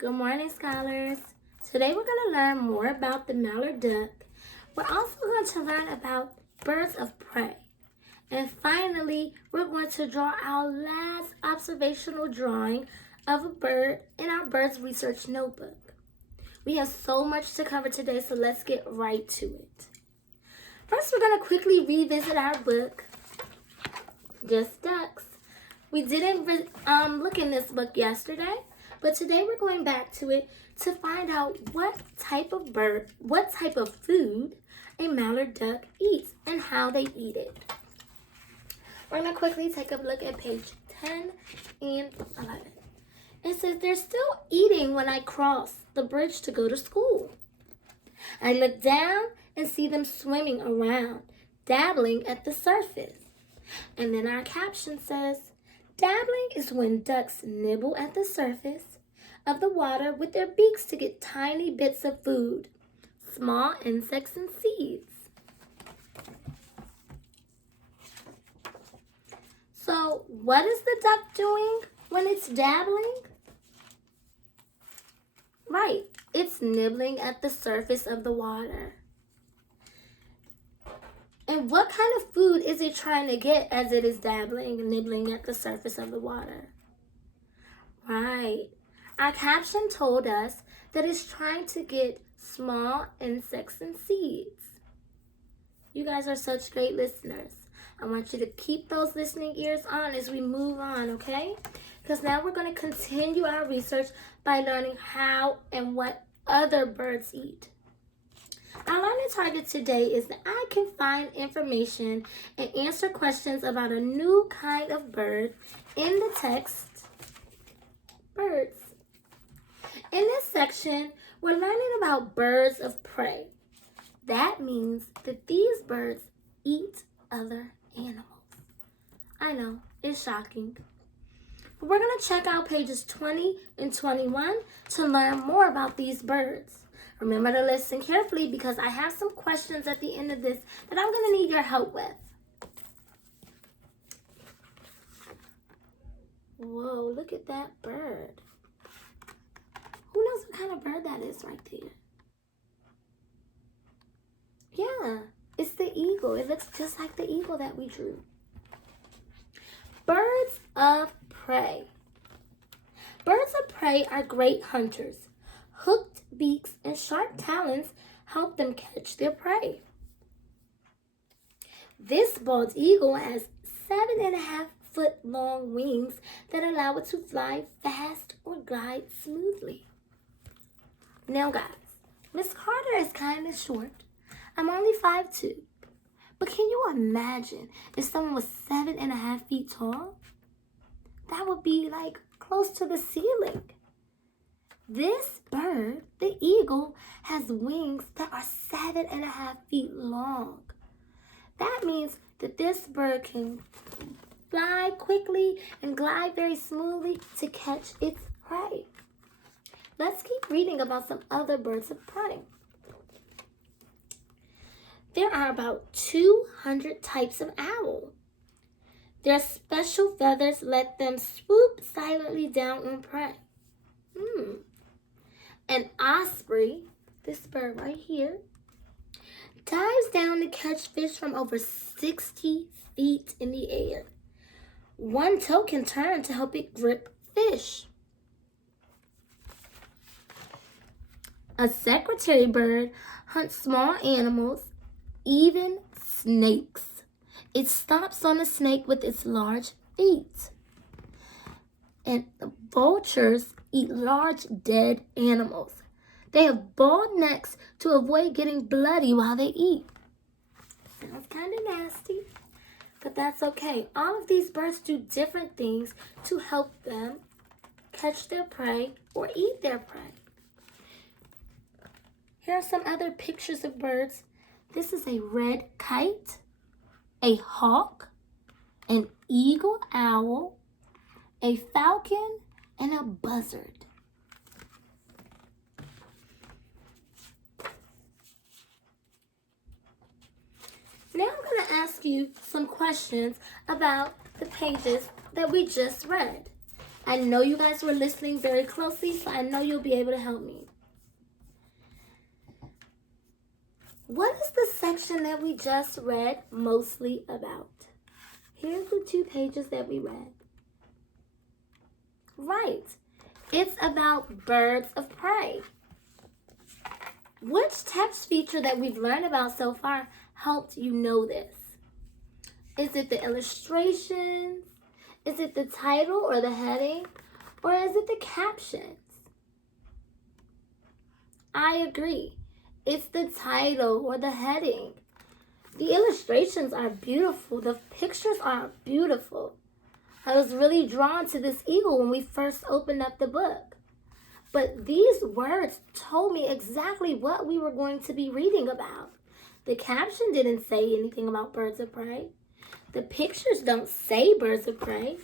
Good morning, scholars. Today we're going to learn more about the mallard duck. We're also going to learn about birds of prey. And finally, we're going to draw our last observational drawing of a bird in our birds research notebook. We have so much to cover today, so let's get right to it. First, we're going to quickly revisit our book, Just Ducks. We didn't look in this book yesterday, but today we're going back to it to find out what type of food a mallard duck eats and how they eat it. We're going to quickly take a look at page 10 and 11. It says, they're still eating when I cross the bridge to go to school. I look down and see them swimming around, dabbling at the surface. And then our caption says, dabbling is when ducks nibble at the surface of the water with their beaks to get tiny bits of food, small insects and seeds. So, what is the duck doing when it's dabbling? Right, it's nibbling at the surface of the water. And what kind of food is it trying to get as it is dabbling and nibbling at the surface of the water? Right. Our caption told us that it's trying to get small insects and seeds. You guys are such great listeners. I want you to keep those listening ears on as we move on, okay? Because now we're going to continue our research by learning how and what other birds eat. Our learning target today is that I can find information and answer questions about a new kind of bird in the text, birds. In this section, we're learning about birds of prey. That means that these birds eat other animals. I know, it's shocking. But we're going to check out pages 20 and 21 to learn more about these birds. Remember to listen carefully because I have some questions at the end of this that I'm going to need your help with. Whoa, look at that bird. Who knows what kind of bird that is right there? Yeah, it's the eagle. It looks just like the eagle that we drew. Birds of prey. Birds of prey are great hunters. Hooked beaks and sharp talons help them catch their prey. This bald eagle has 7.5-foot long wings that allow it to fly fast or glide smoothly. Now guys, Miss Carter is kind of short. I'm only 5'2". But can you imagine if someone was 7.5 feet tall? That would be like close to the ceiling. This bird, the eagle, has wings that are 7.5 feet long. That means that this bird can fly quickly and glide very smoothly to catch its prey. Let's keep reading about some other birds of prey. There are about 200 types of owl. Their special feathers let them swoop silently down on prey. An osprey, this bird right here, dives down to catch fish from over 60 feet in the air. One toe can turn to help it grip fish. A secretary bird hunts small animals, even snakes. It stomps on a snake with its large feet. And vultures eat large dead animals. They have bald necks to avoid getting bloody while they eat. Sounds kind of nasty, but that's okay. All of these birds do different things to help them catch their prey or eat their prey. Here are some other pictures of birds. This is a red kite, a hawk, an eagle owl, a falcon, and a buzzard. Now I'm going to ask you some questions about the pages that we just read. I know you guys were listening very closely, so I know you'll be able to help me. What is the section that we just read mostly about? Here's the 2 pages that we read. Right. It's about birds of prey. Which text feature that we've learned about so far helped you know this? Is it the illustrations? Is it the title or the heading? Or is it the captions? I agree. It's the title or the heading. The illustrations are beautiful. The pictures are beautiful. I was really drawn to this eagle when we first opened up the book. But these words told me exactly what we were going to be reading about. The caption didn't say anything about birds of prey. The pictures don't say birds of prey.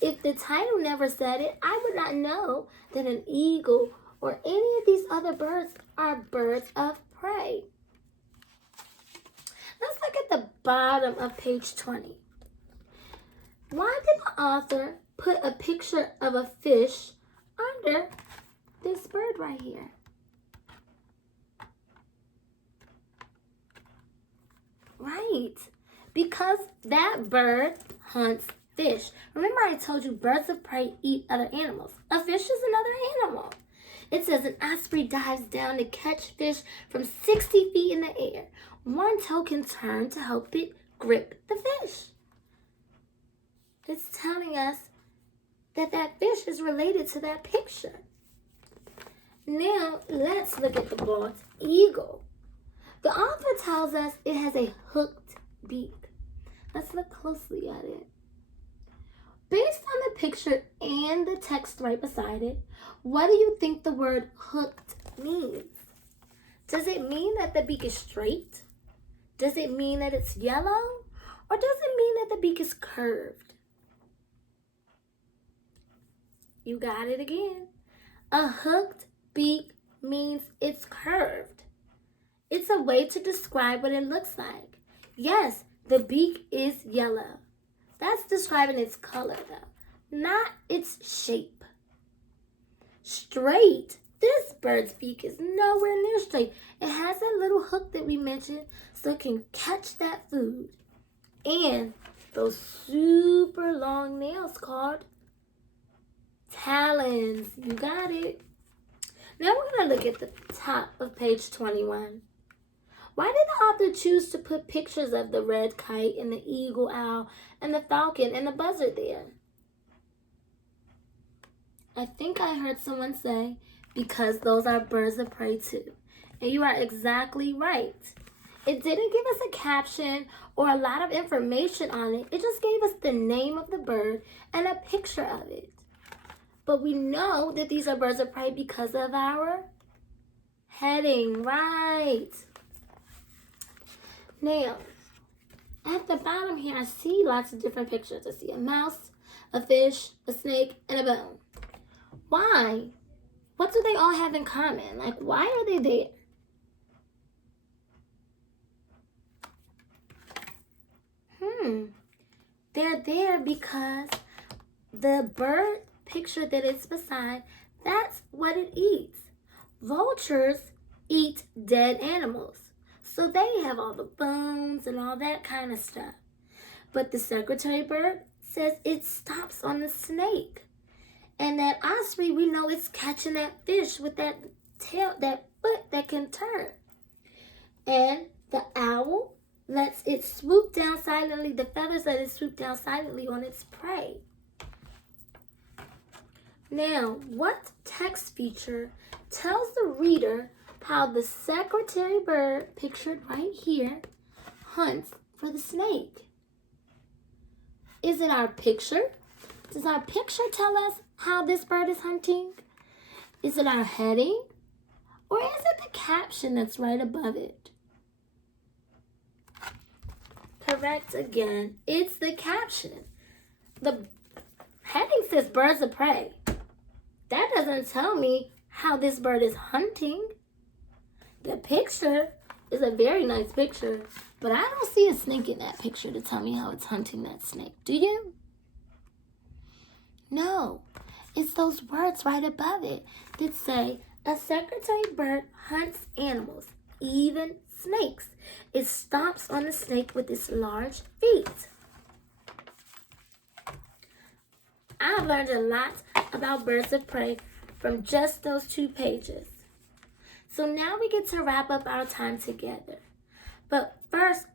If the title never said it, I would not know that an eagle or any of these other birds are birds of prey. Let's look at the bottom of page 20. Why did the author put a picture of a fish under this bird right here? Right, because that bird hunts fish. Remember I told you birds of prey eat other animals. A fish is another animal. It says an osprey dives down to catch fish from 60 feet in the air. One toe can turn to help it grip the fish. It's telling us that that fish is related to that picture. Now, let's look at the bald eagle. The author tells us it has a hooked beak. Let's look closely at it. Based on the picture and the text right beside it, what do you think the word hooked means? Does it mean that the beak is straight? Does it mean that it's yellow? Or does it mean that the beak is curved? You got it again. A hooked beak means it's curved. It's a way to describe what it looks like. Yes, the beak is yellow. That's describing its color though, not its shape. Straight. This bird's beak is nowhere near straight. It has that little hook that we mentioned so it can catch that food. And those super long nails called talons. You got it. Now we're going to look at the top of page 21. Why did the author choose to put pictures of the red kite and the eagle owl and the falcon and the buzzard there? I think I heard someone say, because those are birds of prey too. And you are exactly right. It didn't give us a caption or a lot of information on it. It just gave us the name of the bird and a picture of it. But we know that these are birds of prey because of our heading, right? Now, at the bottom here, I see lots of different pictures. I see a mouse, a fish, a snake, and a bone. Why? What do they all have in common? Like, why are they there? They're there because the bird picture that it's beside, that's what it eats. Vultures eat dead animals. So they have all the bones and all that kind of stuff. But the secretary bird says it stops on the snake. And that osprey, we know it's catching that fish with that tail, that foot that can turn. And the owl lets it swoop down silently, the feathers let it swoop down silently on its prey. Now, what text feature tells the reader how the secretary bird, pictured right here, hunts for the snake? Is it our picture? Does our picture tell us how this bird is hunting? Is it our heading? Or is it the caption that's right above it? Correct again. It's the caption. The heading says birds of prey. That doesn't tell me how this bird is hunting. The picture is a very nice picture, but I don't see a snake in that picture to tell me how it's hunting that snake. Do you? No, it's those words right above it that say, a secretary bird hunts animals, even snakes. It stomps on the snake with its large feet. I've learned a lot about birds of prey from just those 2 pages. So now we get to wrap up our time together. But first,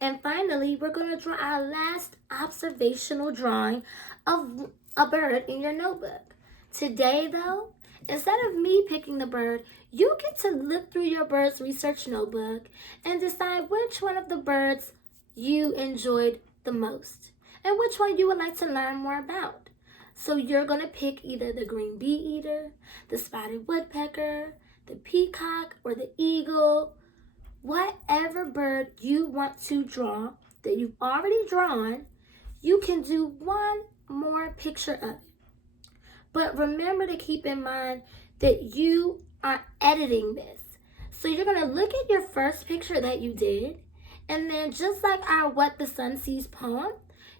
and finally, we're going to draw our last observational drawing of a bird in your notebook. Today, though, instead of me picking the bird, you get to look through your bird's research notebook and decide which one of the birds you enjoyed the most and which one you would like to learn more about. So you're going to pick either the green bee eater, the spotted woodpecker, the peacock, or the eagle. Whatever bird you want to draw that you've already drawn, you can do one more picture of it. But remember to keep in mind that you are editing this. So you're going to look at your first picture that you did, and then just like our What the Sun Sees poem,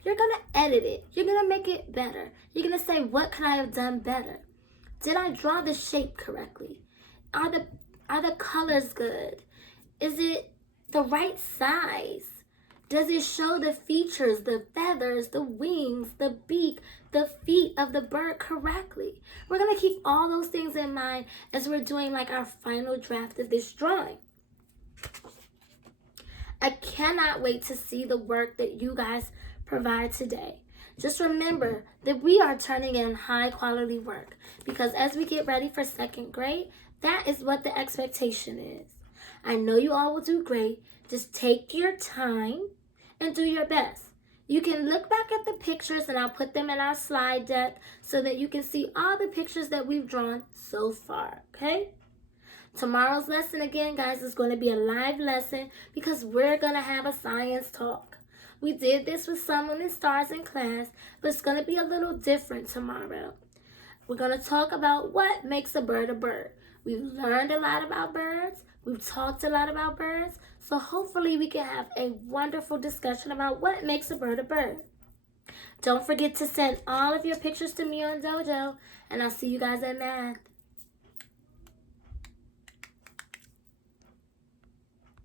you're going to edit it. You're going to make it better. You're going to say, what could I have done better? Did I draw the shape correctly? Are the colors good? Is it the right size? Does it show the features, the feathers, the wings, the beak, the feet of the bird correctly? We're going to keep all those things in mind as we're doing like our final draft of this drawing. I cannot wait to see the work that you guys provide today. Just remember that we are turning in high quality work because as we get ready for 2nd grade, that is what the expectation is. I know you all will do great. Just take your time and do your best. You can look back at the pictures and I'll put them in our slide deck so that you can see all the pictures that we've drawn so far, okay? Tomorrow's lesson again, guys, is going to be a live lesson because we're going to have a science talk. We did this with Sun, Moon, and Stars in class, but it's going to be a little different tomorrow. We're going to talk about what makes a bird a bird. We've learned a lot about birds. We've talked a lot about birds. So hopefully we can have a wonderful discussion about what makes a bird a bird. Don't forget to send all of your pictures to me on Dojo, and I'll see you guys at math.